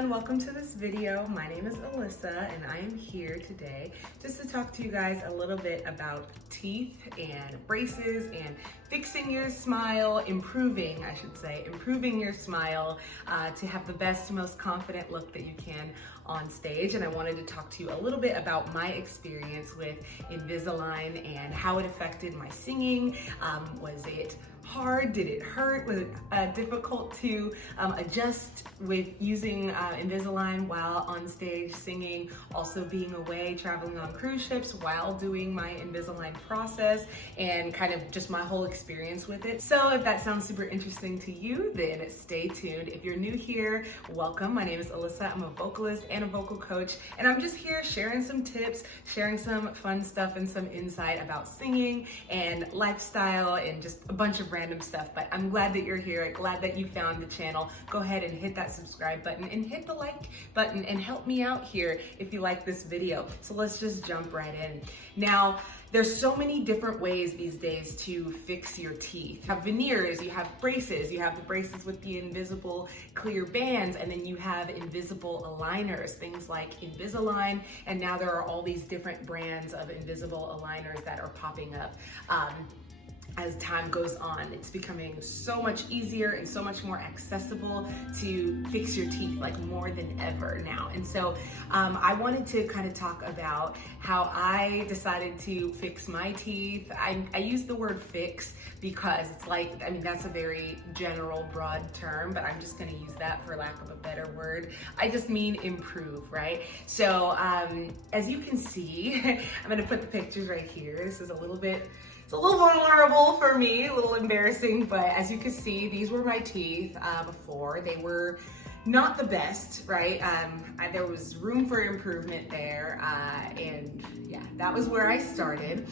everyone, welcome to this video. My name is Alyssa and I am here today just to talk to you guys a little bit about teeth and braces and fixing your smile, improving your smile to have the best, most confident look that you can on stage. And I wanted to talk to you a little bit about my experience with Invisalign and how it affected my singing. Was it hard? Did it hurt? Was it difficult to adjust with using Invisalign while on stage singing, also being away, traveling on cruise ships while doing my Invisalign process, and kind of just my whole experience with it. So if that sounds super interesting to you, then stay tuned. If you're new here, welcome. My name is Alyssa. I'm a vocalist and a vocal coach, and I'm just here sharing some tips, sharing some fun stuff and some insight about singing and lifestyle and just a bunch of random stuff. But I'm glad that you're here, glad that you found the channel. Go ahead and hit that subscribe button and hit the like button and help me out here if you like this video. So let's just jump right in. Now, there's so many different ways these days to fix your teeth. You have veneers, you have braces, you have the braces with the invisible clear bands, and then you have invisible aligners, things like Invisalign, and now there are all these different brands of invisible aligners that are popping up. As time goes on, it's becoming so much easier and so much more accessible to fix your teeth, like more than ever now. And so I wanted to kind of talk about how I decided to fix my teeth. I use the word fix because it's like, I mean, that's a very general, broad term, but I'm just gonna use that for lack of a better word. I just mean improve, right? So as you can see, I'm gonna put the pictures right here. This is it's a little vulnerable for me, a little embarrassing, but as you can see, these were my teeth before. They were not the best, right? There was room for improvement there, and yeah, that was where I started.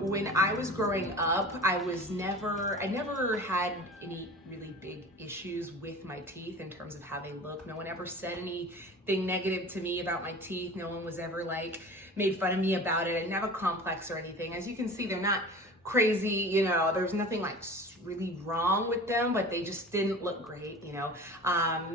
When I was growing up, I never had any really big issues with my teeth in terms of how they look. No one ever said anything negative to me about my teeth. No one was ever like made fun of me about it. I didn't have a complex or anything. As you can see, they're not crazy, you know, there's nothing like really wrong with them, but they just didn't look great, you know.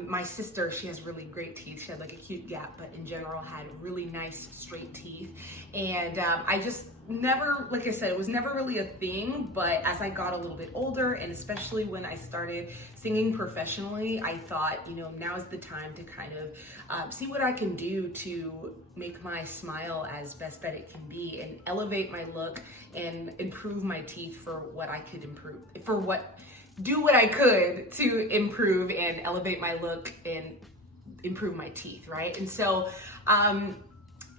My sister, she has really great teeth. She had like a cute gap, but in general had really nice straight teeth. And I just never, like I said, it was never really a thing, but as I got a little bit older, and especially when I started singing professionally, I thought, you know, now is the time to kind of see what I can do to make my smile as best that it can be and elevate my look and improve my teeth for what I could improve, do what I could to improve and elevate my look and improve my teeth, right? And so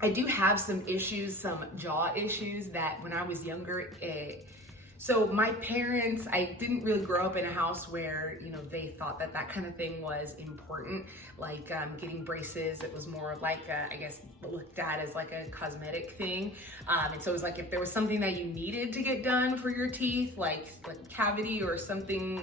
I do have some issues, some jaw issues that when I was younger, so my parents, I didn't really grow up in a house where, you know, they thought that that kind of thing was important, like getting braces. It was more of like, I guess, looked at as like a cosmetic thing. And so it was like if there was something that you needed to get done for your teeth, like cavity or something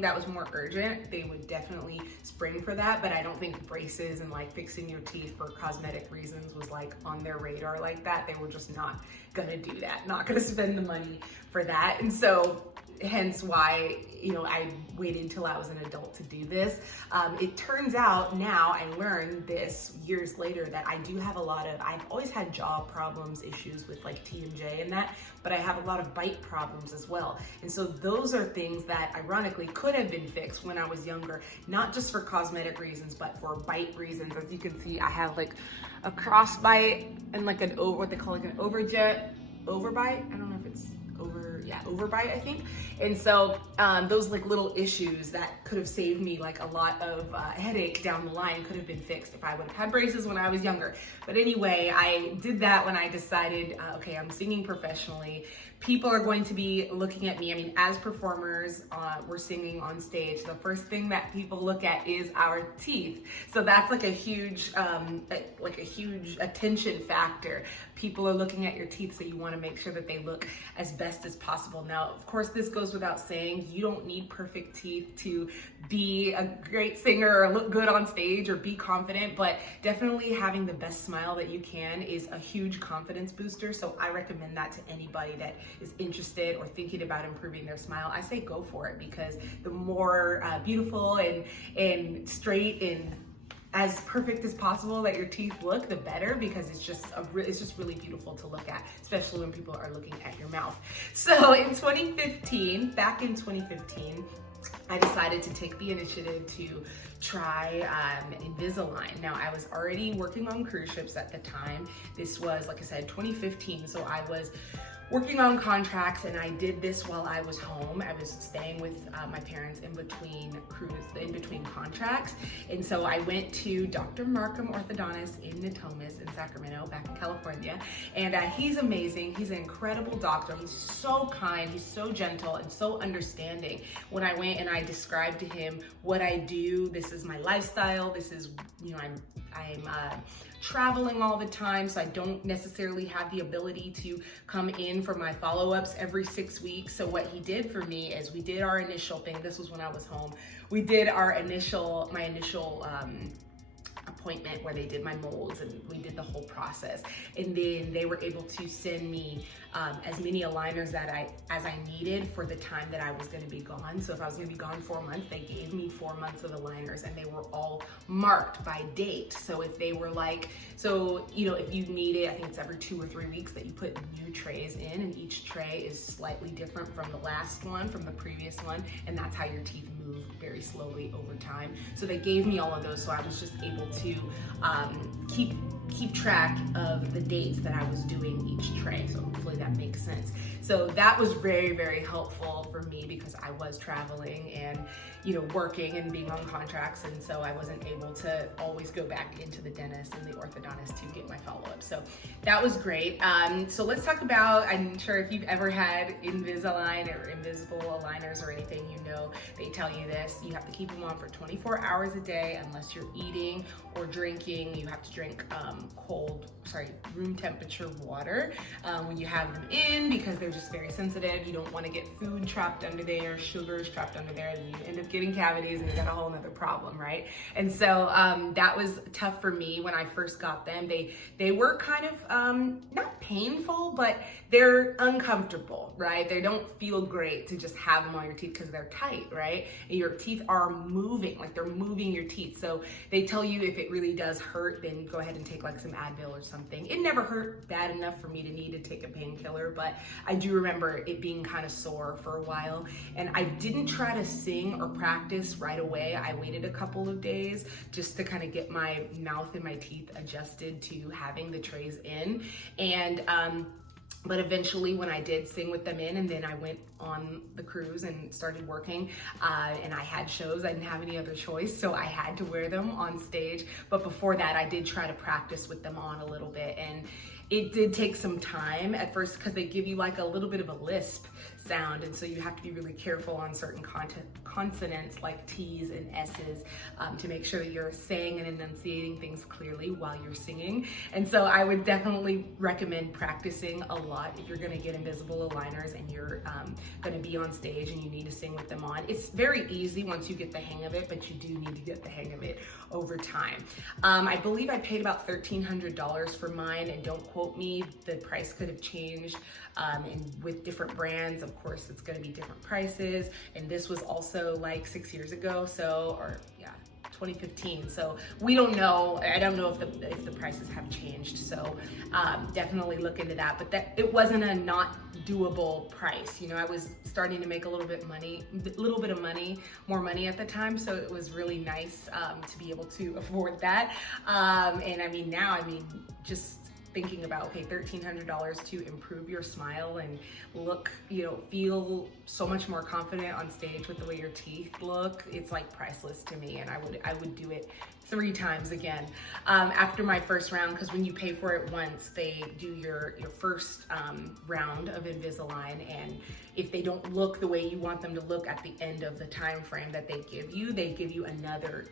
that was more urgent, they would definitely spring for that. But I don't think braces and like fixing your teeth for cosmetic reasons was like on their radar like that. They were just not gonna do that, not gonna spend the money for that. And so hence why, you know, I waited till I was an adult to do this. It turns out now, I learned this years later, that I do have I've always had jaw problems, issues with like TMJ and that, but I have a lot of bite problems as well. And so those are things that ironically could have been fixed when I was younger, not just for cosmetic reasons, but for bite reasons. As you can see, I have like a cross bite and like what they call like an overbite. I don't know if it's overbite, I think. And so those like little issues that could have saved me like a lot of headache down the line could have been fixed if I would have had braces when I was younger. But anyway, I did that when I decided, okay, I'm singing professionally. People are going to be looking at me. I mean, as performers, we're singing on stage. The first thing that people look at is our teeth. So that's like a huge attention factor. People are looking at your teeth, so you want to make sure that they look as best as possible. Now, of course, this goes without saying. You don't need perfect teeth to be a great singer or look good on stage or be confident, but definitely having the best smile that you can is a huge confidence booster. So I recommend that to anybody that is interested or thinking about improving their smile, I say go for it, because the more beautiful and straight and as perfect as possible that your teeth look, the better, because it's just really beautiful to look at, especially when people are looking at your mouth. So back in 2015, I decided to take the initiative to try Invisalign. Now, I was already working on cruise ships at the time. This was, like I said, 2015, so I was working on contracts, and I did this while I was home. I was staying with my parents in between contracts. And so I went to Dr. Markham Orthodontist in Natomas in Sacramento, back in California. And he's amazing. He's an incredible doctor. He's so kind, he's so gentle and so understanding. When I went and I described to him what I do, this is my lifestyle, this is, I'm traveling all the time, so I don't necessarily have the ability to come in for my follow-ups every 6 weeks. So what he did for me is we did our initial thing. This was when I was home. We did my initial appointment where they did my molds, and we did the whole process. And then they were able to send me as many aligners as I needed for the time that I was going to be gone. So if I was going to be gone 4 months, they gave me 4 months of aligners, and they were all marked by date. So if they were if you need it, I think it's every 2 or 3 weeks that you put new trays in, and each tray is slightly different from the last one, from the previous one, and that's how your teeth move very slowly over time. So they gave me all of those, so I was just able to keep track of the dates that I was doing each tray. So hopefully that makes sense. So that was very, very helpful for me, because I was traveling and working and being on contracts, and so I wasn't able to always go back into the dentist and the orthodontist to get my follow-up. So that was great. So let's talk about, I'm sure if you've ever had Invisalign or invisible aligners or anything, they tell you this: you have to keep them on for 24 hours a day unless you're eating or drinking. You have to drink room temperature water when you have them in, because they're just very sensitive. You don't want to get food trapped under there, sugars trapped under there, and you end up getting cavities, and you got a whole nother problem, right? And so that was tough for me when I first got them. They were kind of not painful, but they're uncomfortable, right? They don't feel great to just have them on your teeth, because they're tight, right? And your teeth are moving, like they're moving your teeth. So they tell you if it really does hurt, then go ahead and take like some Advil or something. It never hurt bad enough for me to need to take a painkiller, but I do remember it being kind of sore for a while. And I didn't try to sing or practice right away. I waited a couple of days just to kind of get my mouth and my teeth adjusted to having the trays in. And but eventually, when I did sing with them in, and then I went on the cruise and started working, and I had shows, I didn't have any other choice, so I had to wear them on stage. But before that, I did try to practice with them on a little bit, and it did take some time at first, because they give you like a little bit of a lisp sound, and so you have to be really careful on certain consonants like T's and S's to make sure that you're saying and enunciating things clearly while you're singing. And so I would definitely recommend practicing a lot if you're going to get invisible aligners and you're going to be on stage and you need to sing with them on. It's very easy once you get the hang of it, but you do need to get the hang of it over time. I believe I paid about $1,300 for mine, and don't quote me, the price could have changed, and with different brands, of course, it's going to be different prices. And this was also like 6 years ago, 2015. So we don't know. I don't know if the prices have changed. So definitely look into that. But it wasn't a not doable price. I was starting to make a little bit of more money at the time. So it was really nice to be able to afford that. And now, just thinking about, okay, $1,300 to improve your smile and look, feel so much more confident on stage with the way your teeth look, it's like priceless to me. And I would do it 3 times again after my first round, because when you pay for it once, they do your first round of Invisalign, and if they don't look the way you want them to look at the end of the time frame that they give you another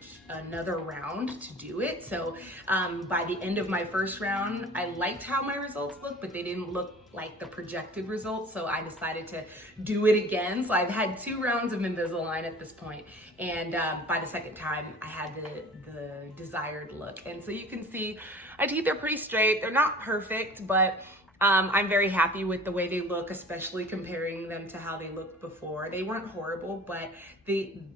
round to do it. So by the end of my first round, I liked how my results looked, but they didn't look like the projected results, so I decided to do it again. So I've had 2 rounds of Invisalign at this point, and by the second time, I had the desired look. And so you can see my teeth are pretty straight. They're not perfect, but I'm very happy with the way they look, especially comparing them to how they looked before. They weren't horrible, but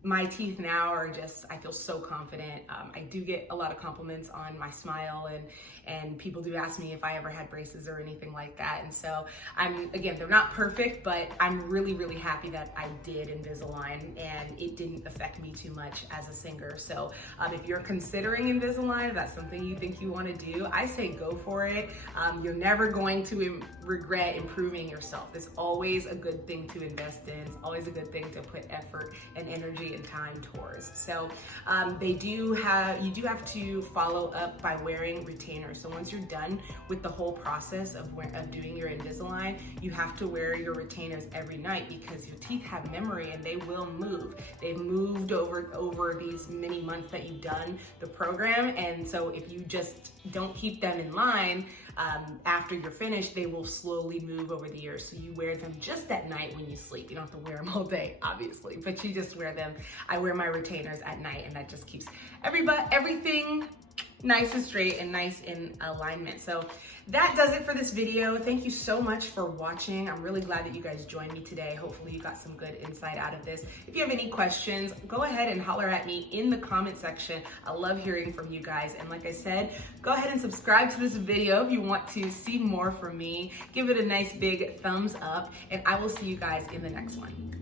my teeth now are just, I feel so confident. I do get a lot of compliments on my smile, and people do ask me if I ever had braces or anything like that. And so again, they're not perfect, but I'm really, really happy that I did Invisalign and it didn't affect me too much as a singer. So if you're considering Invisalign, if that's something you think you want to do, I say go for it. You're never going to regret improving yourself. It's always a good thing to invest in. It's always a good thing to put effort and energy and time towards. So you do have to follow up by wearing retainers. So once you're done with the whole process of doing your Invisalign, you have to wear your retainers every night because your teeth have memory and they will move. They've moved over these many months that you've done the program, and so if you just don't keep them in line, after you're finished, they will slowly move over the years. So you wear them just at night when you sleep. You don't have to wear them all day, obviously, but you just wear them. I wear my retainers at night, and that just keeps everything nice and straight and nice in alignment. So that does it for this video. Thank you so much for watching. I'm really glad that you guys joined me today. Hopefully you got some good insight out of this. If you have any questions, go ahead and holler at me in the comment section. I love hearing from you guys. And like I said, go ahead and subscribe to this video if you want to see more from me. Give it a nice big thumbs up, and I will see you guys in the next one.